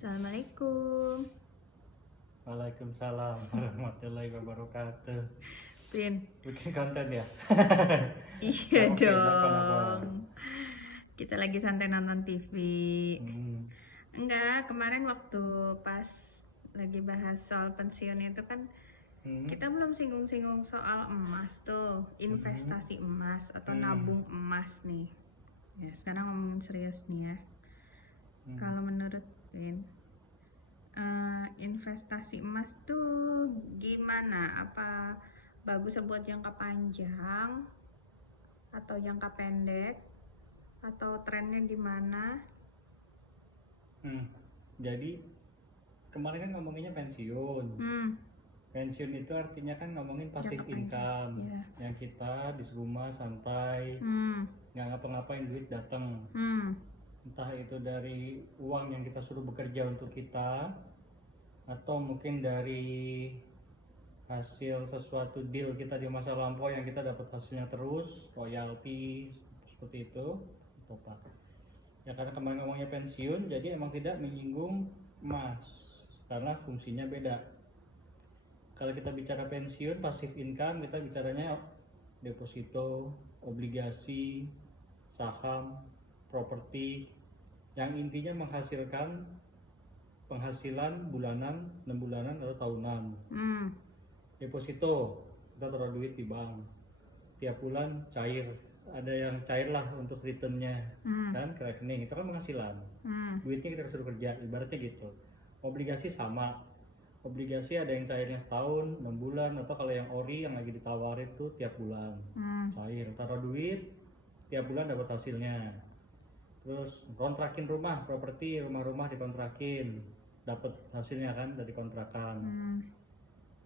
Assalamualaikum. Waalaikumsalam warahmatullahi wabarakatuh. Pin. Bikin konten ya? Iya Oke, dong. Kita lagi santai nonton TV. Enggak, kemarin waktu pas lagi bahas soal pensiun itu kan kita belum singgung-singgung soal emas tuh, investasi emas atau nabung emas nih. Ya, sekarang ngomongin serius nih ya. Kalau menurut Pin, investasi emas tuh gimana? Apa bagusnya buat jangka panjang atau jangka pendek atau trennya gimana? Jadi kemarin kan ngomonginnya pensiun. Pensiun itu artinya kan ngomongin passive income, yang kita di rumah santai, nggak ngapa-ngapain, duit datang. Entah itu dari uang yang kita suruh bekerja untuk kita, atau mungkin dari hasil sesuatu deal kita di masa lampau yang kita dapat hasilnya terus, royalti seperti itu, atau apa. Ya karena kemarin ngomongnya pensiun, jadi emang tidak menyinggung emas karena fungsinya beda. Kalau kita bicara pensiun, passive income, kita bicaranya deposito, obligasi, saham, properti, yang intinya menghasilkan penghasilan bulanan, 6 bulanan atau tahunan. Deposito, kita taruh duit di bank, tiap bulan cair, ada yang cair lah untuk returnnya, kan ke rekening, itu kan penghasilan. Duitnya kita suruh kerja, ibaratnya gitu. Obligasi sama, obligasi ada yang cairnya setahun, 6 bulan, atau kalau yang ori yang lagi ditawarin tuh tiap bulan cair, taruh duit tiap bulan dapat hasilnya. Terus kontrakin rumah, properti, rumah-rumah dikontrakin, dapat hasilnya kan dari kontrakan.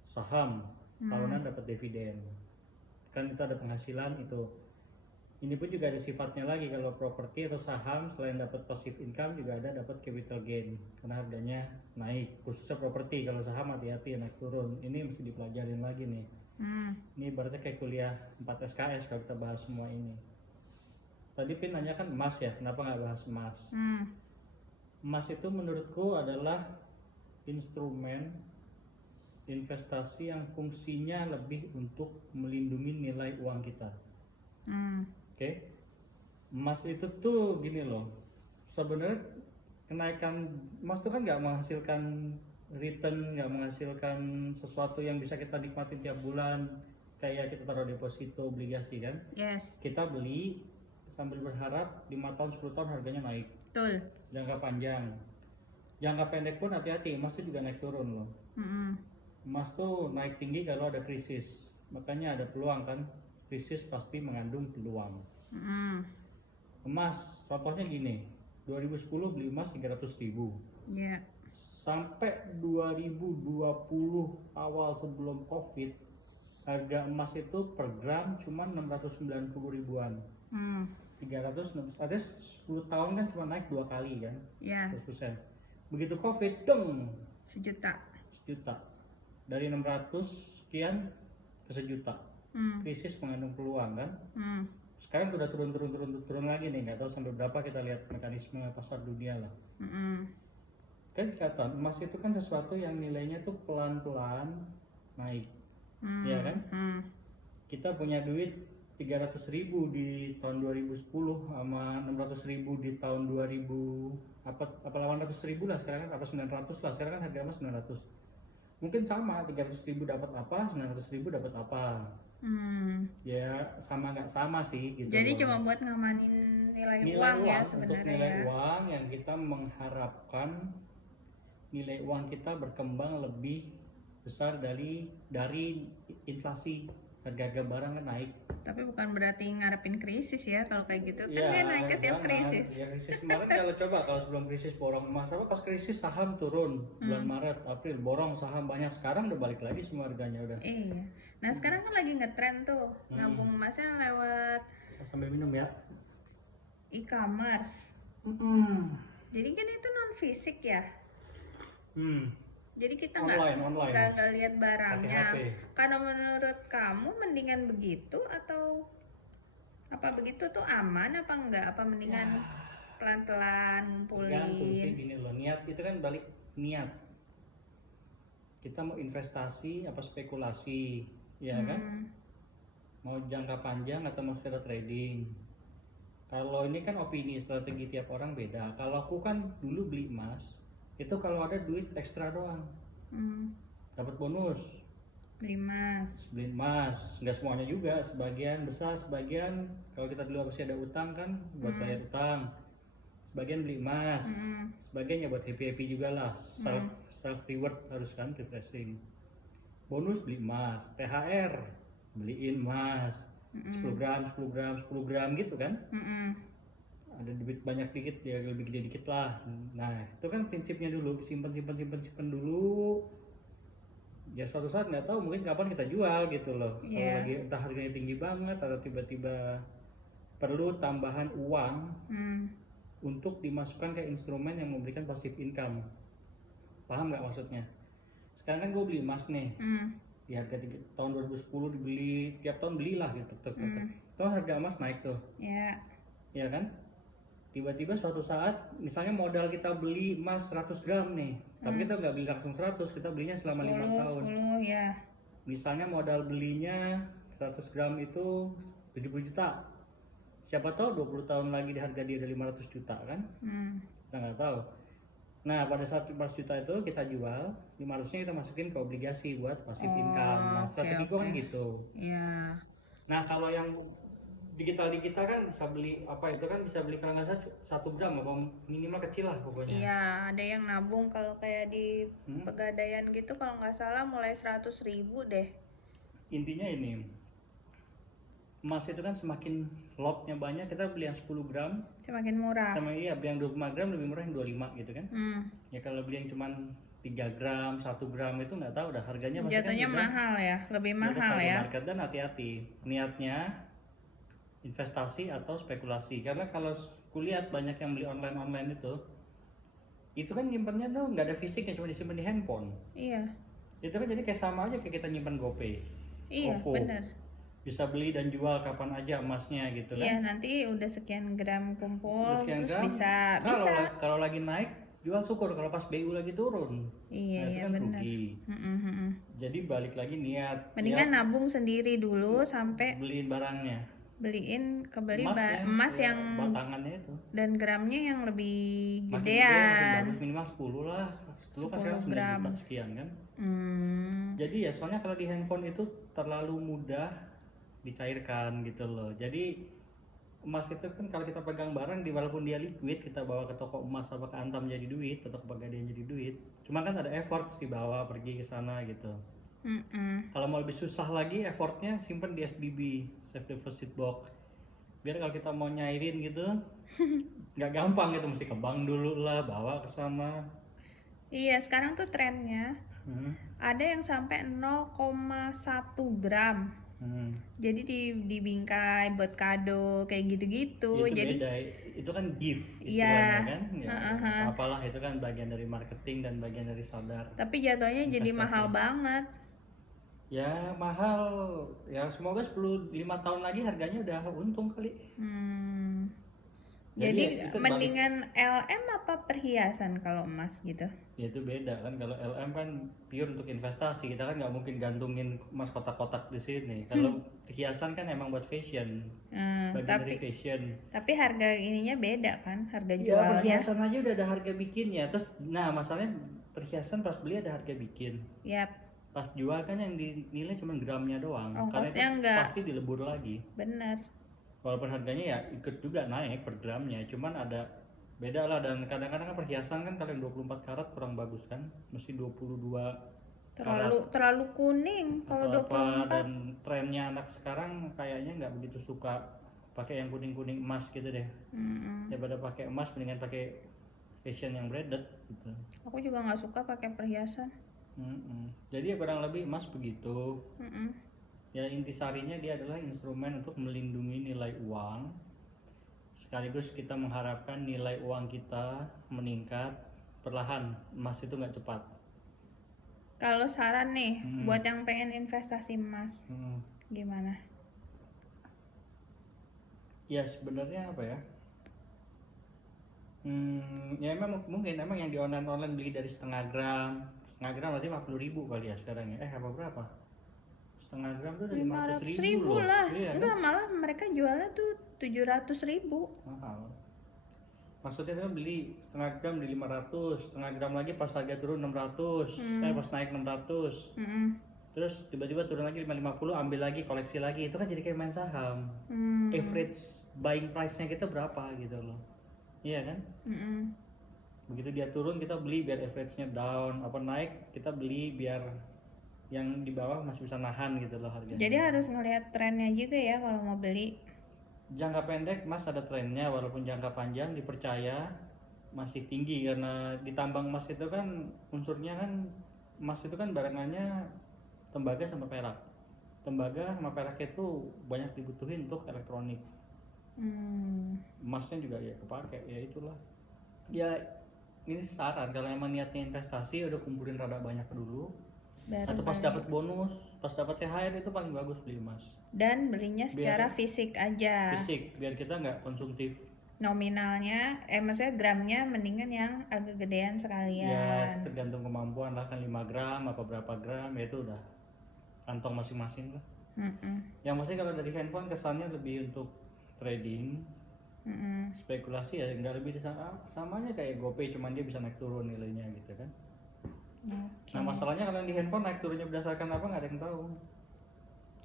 Saham tahunan dapat dividen, kan itu ada penghasilan itu. Ini pun juga ada sifatnya lagi, kalau properti atau saham selain dapat passive income juga ada dapat capital gain karena harganya naik, khususnya properti. Kalau saham hati-hati naik turun, ini mesti dipelajarin lagi nih. Ini berarti kayak kuliah 4 SKS kalau kita bahas semua ini. Tadi Pin nanya kan emas ya, kenapa nggak bahas emas? Emas itu menurutku adalah instrumen investasi yang fungsinya lebih untuk melindungi nilai uang kita. Oke. Emas itu tuh gini loh, sebenarnya kenaikan emas itu kan nggak menghasilkan return, nggak menghasilkan sesuatu yang bisa kita nikmati tiap bulan kayak kita taruh deposito, obligasi kan. Kita beli sambil berharap 5 tahun 10 tahun harganya naik. Betul. Jangka panjang, jangka pendek pun hati-hati, emas itu juga naik turun loh. Emas tuh naik tinggi kalau ada krisis, makanya ada peluang kan, krisis pasti mengandung peluang. Emas contohnya gini, 2010 beli emas 300.000, sampai 2020 awal sebelum covid, harga emas itu per gram cuma 690 ribuan. 300, ada 10 tahun kan cuma naik 2 kali kan, 100%. Begitu covid, deng, sejuta. Dari 600 sekian ke sejuta. Krisis mengandung peluang kan. Sekarang udah turun lagi nih, nggak tahu sampai berapa, kita lihat mekanisme pasar dunia lah. Kan kata emas itu kan sesuatu yang nilainya tuh pelan-pelan naik, ya kan. Kita punya duit 300.000 di tahun 2010 sama 600.000 di tahun 2000, apa 800.000 lah sekarang, apa 900 lah sekarang kan, harga emas 900. Mungkin sama, 300.000 dapat apa, 900.000 dapat apa. Ya sama nggak sama sih gitu. Jadi cuma buat ngamanin nilai uang ya sebenarnya. Untuk nilai uang yang kita mengharapkan nilai uang kita berkembang lebih besar dari inflasi, harga barang kan naik. Tapi bukan berarti ngarepin krisis ya kalau kayak gitu, kan dia naiknya tiap krisis. Ya krisis kemarin kalau sebelum krisis borong emas, apa pas krisis saham turun bulan Maret, April, borong saham banyak, sekarang udah balik lagi semua harganya udah. Iya. Nah sekarang kan lagi ngetren tuh nabung emasnya lewat sambil minum ya, e-commerce. Jadi kan itu non fisik ya. Jadi kita nggak lihat barangnya. Kalau menurut kamu mendingan begitu atau apa begitu tuh aman apa enggak? Apa mendingan pelan-pelan ngumpulin? Tergantung sih, gini loh, niat itu kan balik niat. Kita mau investasi apa spekulasi, ya kan? Mau jangka panjang atau mau sekedar trading. Kalau ini kan opini, strategi tiap orang beda. Kalau aku kan dulu beli emas, itu kalau ada duit ekstra doang, dapat bonus. Beli emas, nggak semuanya juga, sebagian besar, sebagian kalau kita dulu masih ada utang kan, buat bayar utang. Sebagian beli emas, sebagian ya buat happy juga lah, self reward harus kan, refreshing. Bonus beli emas, THR beliin emas, 10 gram gitu kan. Ada duit banyak dikit ya lebih gede dikit lah. Nah itu kan prinsipnya dulu, simpen dulu. Ya suatu saat nggak tahu mungkin kapan kita jual gitu loh. Kalau lagi entah harganya tinggi banget atau tiba-tiba perlu tambahan uang untuk dimasukkan ke instrumen yang memberikan passive income. Paham nggak maksudnya? Sekarang kan gue beli emas nih, di harga tahun 2010 dibeli, tiap tahun belilah gitu. Tahun harga emas naik tuh, ya kan? Tiba-tiba suatu saat, misalnya modal kita beli emas 100 gram nih, tapi kita nggak beli langsung 100, kita belinya selama 5 tahun. Misalnya modal belinya 100 gram itu 70 juta. Siapa tahu 20 tahun lagi di harga dia ada 500 juta kan? Kita nggak tahu. Nah pada saat 500 juta itu kita jual, 500-nya kita masukin ke obligasi buat passive income. Nah strategi kan gitu. Nah kalau yang digital kan bisa beli apa itu kan, bisa beli kalau nggak salah 1 gram apa minimal kecil lah pokoknya. Iya, ada yang nabung kalau kayak di Pegadaian gitu kalau nggak salah mulai 100.000 deh. Intinya ini, emas itu kan semakin lotnya banyak, kita beli yang 10 gram semakin murah. Sama beli yang 25 gram lebih murah yang 25 gitu kan. Ya kalau beli yang cuman 3 gram, 1 gram itu nggak tahu dah harganya pasti jatuhnya kan mahal ya, lebih mahal ya. Market. Dan hati-hati, niatnya investasi atau spekulasi. Karena kalau kulihat banyak yang beli online itu kan nyimpannya tuh nggak ada fisiknya, cuma disimpan di handphone. Iya. Itu kan jadi kayak sama aja kayak kita nyimpan GoPay. Iya, benar. Bisa beli dan jual kapan aja emasnya gitu kan. Iya, nanti udah sekian gram kumpul sekian terus gram, bisa. Kalau lagi naik jual syukur, kalau pas BU lagi turun. Iya, itu kan benar. Rugi. Jadi balik lagi niat. Mendingan nabung sendiri dulu sampai beliin barangnya. Beli emas yang batangannya itu. Dan gramnya yang lebih gedean. Bagus, minimal 10 lah. 10 kan sekarang 9 juta sekian kan. Jadi ya soalnya kalau di handphone itu terlalu mudah dicairkan gitu loh. Jadi emas itu kan kalau kita pegang barang, walaupun dia liquid, kita bawa ke toko emas apa ke Antam jadi duit atau ke Pegadaian jadi duit. Cuma kan ada effort sih bawa pergi ke sana gitu. Kalau mau lebih susah lagi effortnya, simpan di SDB, Safe Deposit Box. Biar kalau kita mau nyairin gitu nggak gampang gitu, mesti ke bank dulu lah, bawa ke sana. Iya, sekarang tuh trennya ada yang sampai 0,1 gram. Jadi dibingkai buat kado kayak gitu-gitu. Itu jadi beda, itu kan gift istilahnya kan. Apalah itu kan bagian dari marketing dan bagian dari sadar. Tapi jatuhnya investasi. Jadi mahal banget. Ya mahal, ya semoga 5 tahun lagi harganya udah untung kali. Jadi mendingan LM apa perhiasan kalau emas gitu? Ya itu beda kan, kalau LM kan pure untuk investasi, kita kan nggak mungkin gantungin emas kotak-kotak di sini. Kalau perhiasan kan emang buat fashion, bagian dari fashion. Tapi harga ininya beda kan, harga jualnya. Ya perhiasan aja udah ada harga bikinnya. Terus, nah masalahnya perhiasan pas beli ada harga bikin. Pas jual kan yang dinilai cuma gramnya doang, karena itu pasti dilebur lagi. Bener. Walaupun harganya ya ikut juga naik per gramnya, cuman ada beda lah. Dan kadang-kadang kan perhiasan kan kalau yang 24 karat kurang bagus kan, mesti 22 terlalu kuning kalau 24. Dan trennya anak sekarang kayaknya nggak begitu suka pakai yang kuning-kuning emas gitu deh. Daripada pakai emas mendingan pakai fashion yang branded gitu. Aku juga nggak suka pakai perhiasan. Jadi ya kurang lebih emas begitu. Ya intisarinya dia adalah instrumen untuk melindungi nilai uang, sekaligus kita mengharapkan nilai uang kita meningkat perlahan. Emas itu nggak cepat. Kalau saran nih buat yang pengen investasi emas, gimana? Ya sebenarnya apa ya, Ya mungkin emang yang di online beli dari setengah gram berarti 50.000 kali ya sekarang ya. Apa berapa? Setengah gram tuh dari 500.000 loh. lah. Iya, Enggak, kan? malah mereka jualnya tuh 700.000. Mahal. Maksudnya kan beli setengah gram di 500, setengah gram lagi pas harga turun 600, pas naik 600. Terus tiba-tiba turun lagi 550, ambil lagi, koleksi lagi. Itu kan jadi kayak main saham. Average buying price-nya kita berapa gitu loh. Iya kan? Begitu dia turun kita beli biar average-nya down, apa naik kita beli biar yang di bawah masih bisa nahan gitu loh harganya. Jadi harus ngelihat trennya juga ya kalau mau beli. Jangka pendek Mas ada trennya, walaupun jangka panjang dipercaya masih tinggi karena di tambang emas itu kan unsurnya kan emas itu kan barangannya tembaga sama perak. Tembaga sama perak itu banyak dibutuhin untuk elektronik. Emasnya juga ya kepake, ya itulah. Ya ini saran kalau emang niatnya investasi udah kumpulin rada banyak dulu. Atau pas dapat bonus, pas dapat THR itu paling bagus beli emas. Dan belinya secara fisik aja. Fisik, biar kita nggak konsumtif. Nominalnya, maksudnya gramnya mendingan yang agak gedean sekalian. Ya tergantung kemampuan lah, kan 5 gram apa berapa gram ya itu udah kantong masing-masing lah. Yang pasti kalau dari handphone kesannya lebih untuk trading, spekulasi ya nggak lebih samanya kayak GoPay, cuman dia bisa naik turun nilainya gitu kan. Nah masalahnya kalau di handphone naik turunnya berdasarkan apa nggak ada yang tahu.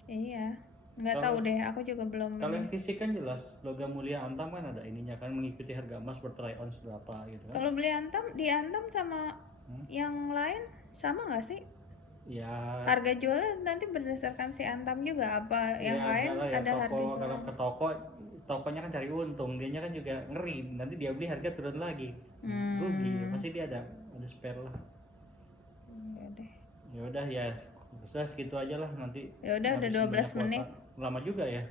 Iya, nggak tahu deh, aku juga belum. Kalau yang fisik kan jelas, logam mulia Antam kan ada ininya kan, mengikuti harga emas per ons berapa gitu kan. Kalau beli Antam, di Antam sama yang lain sama nggak sih? Ya. Harga jualnya nanti berdasarkan si Antam juga apa yang lain ya, ada harga jual. Kalau ke tokonya kan cari untung, dianya kan juga ngeri, nanti dia beli harga turun lagi, rugi, pasti dia ada spare lah. Ya udah ya, bisa segitu aja lah nanti. Ya udah 12 menit. Lama juga ya.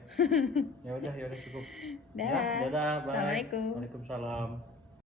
Ya udah cukup. Dadah. Dadah, bye. Assalamualaikum. Waalaikumsalam.